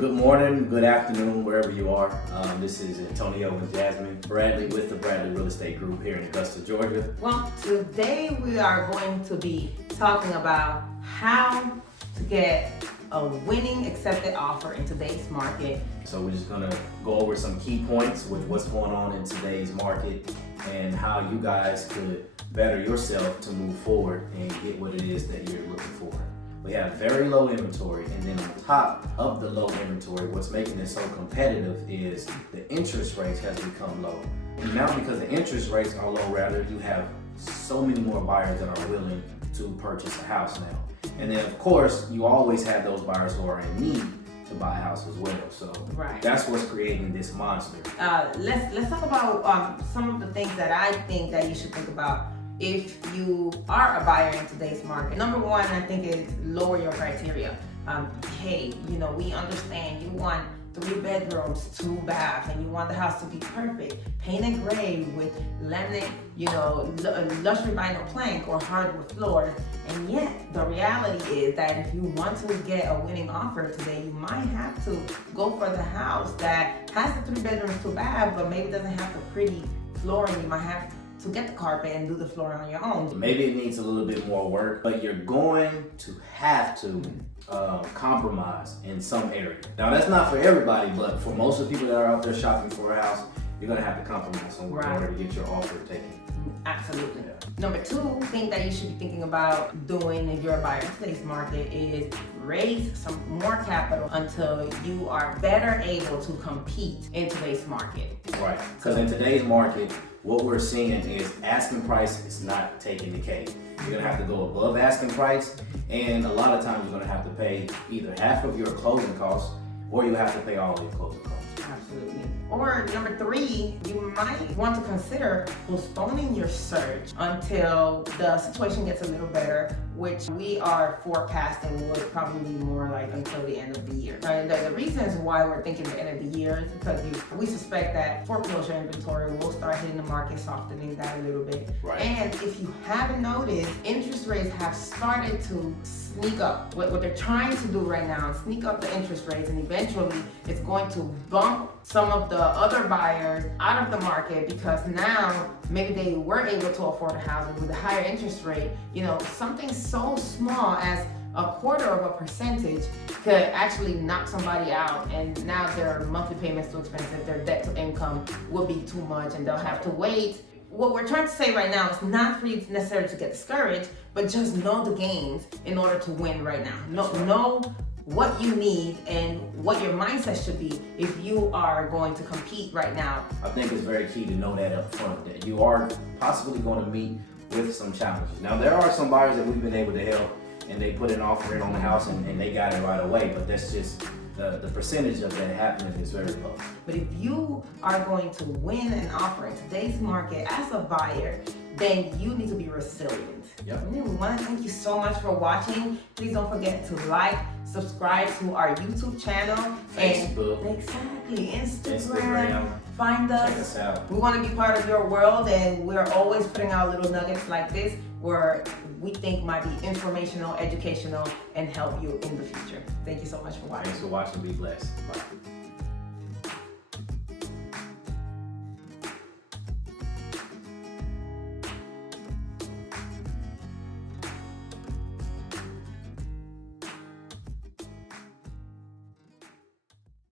Good morning, good afternoon, wherever you are. This is Antonio and Jasmine Bradley with the Bradley Real Estate Group here in Augusta, Georgia. Well, today we are going to be talking about how to get a winning accepted offer in today's market. So we're just gonna go over some key points with what's going on in today's market and how you guys could better yourself to move forward and get what it is that you're looking for. We have very low inventory, and then on top of the low inventory, what's making it so competitive is the interest rates has become low. And now because the interest rates are low, rather, you have so many more buyers that are willing to purchase a house now. And then of course, you always have those buyers who are in need to buy a house as well. So that's what's creating this monster. Let's talk about some of the things that I think that you should think about if you are a buyer in today's market. Number one, I think, is lower your criteria. Hey, we understand you want 3 bedrooms, 2 baths, and you want the house to be perfect, painted gray with laminate, luxury vinyl plank or hardwood floors. And yet, the reality is that if you want to get a winning offer today, you might have to go for the house that has the 3 bedrooms, 2 baths, but maybe doesn't have the pretty flooring. You might have to get the carpet and do the flooring on your own. Maybe it needs a little bit more work, but you're going to have to compromise in some area. Now that's not for everybody, but for most of the people that are out there shopping for a house, you're gonna have to compromise somewhere in order to get your offer taken. Absolutely. Yeah. Number 2 thing that you should be thinking about doing if you're a buyer in today's market is raise some more capital until you are better able to compete in today's market. Right, because in today's market, what we're seeing is asking price is not taking the cake. You're gonna have to go above asking price, and a lot of times you're gonna have to pay either half of your closing costs or you have to pay all of your closing costs. Absolutely. Or number 3, you might want to consider postponing your search until the situation gets a little better, which we are forecasting would probably be more like until the end of the year. And the reasons why we're thinking the end of the year is because we suspect that foreclosure inventory will start hitting the market, softening that a little bit. Right. And if you haven't noticed, interest rates have started to sneak up. What they're trying to do right now is sneak up the interest rates, and eventually it's going to bump some of the other buyers out of the market because now maybe they were able to afford a house with a higher interest rate. Something so small as a quarter of a percentage could actually knock somebody out, and now their monthly payments too expensive, their debt to income will be too much, and they'll have to wait. What we're trying to say right now is not for you necessarily to get discouraged, but just know the games in order to win right now. Know what you need and what your mindset should be if you are going to compete right now. I think it's very key to know that up front, that you are possibly going to meet with some challenges. Now, there are some buyers that we've been able to help, and they put an offer in on the house and they got it right away, but that's just the percentage of that happening is very low. But if you are going to win an offer in today's market as a buyer, then you need to be resilient. Yep. We want to thank you so much for watching. Please don't forget to like, subscribe to our YouTube channel, Facebook, and Instagram. Find us. Check us out. We want to be part of your world, and we're always putting out little nuggets like this where we think might be informational, educational, and help you in the future. Thank you so much for watching. Thanks for watching. Be blessed. Bye.